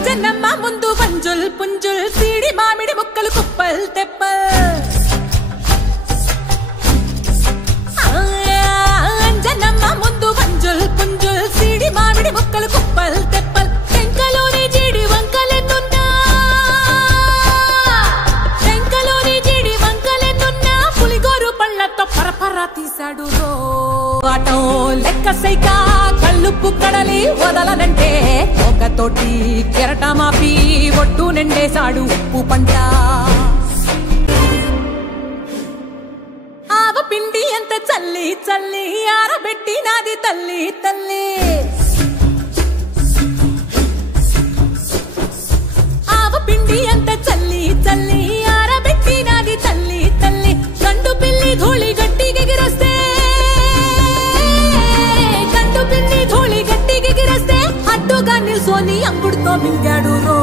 అంజనమ్మ ముందు వంజుల్ పుంజుల్ సీడి మామిడి ముక్కలు కుప్పల్ తెప్పల్ అంజనమ్మ ముందు వంజుల్ పుంజుల్ సీడి మామిడి ముక్కలు కుప్పల్ తెప్పల్ టెంకలోని జీడి వంకలెన్నున్నా పులిగోరు పళ్ళతో పరపర తీశాడు రో ఆటో లెక్క సైక కళ్ళుప్పు కడలి వదలనంటే ఒకతోటి కెరటమాపి ఒట్టు నిండేశాడు ఉప్పు పంట ఆవ పిండి ఎంత చల్లి చల్లి ఆరబెట్టి నాది తల్లి తల్లి ఆవ పిండి ఎంత చల్లి చల్లి ఆరబెట్టి నాది తల్లి తల్లి గండు పిల్లి ధూళి గట్టిగిరస్తే గండు పిల్లి ధూళి గట్టిగిరస్తే అడ్డుగా నిల్సోని అంగుడుతో మింగాడు రో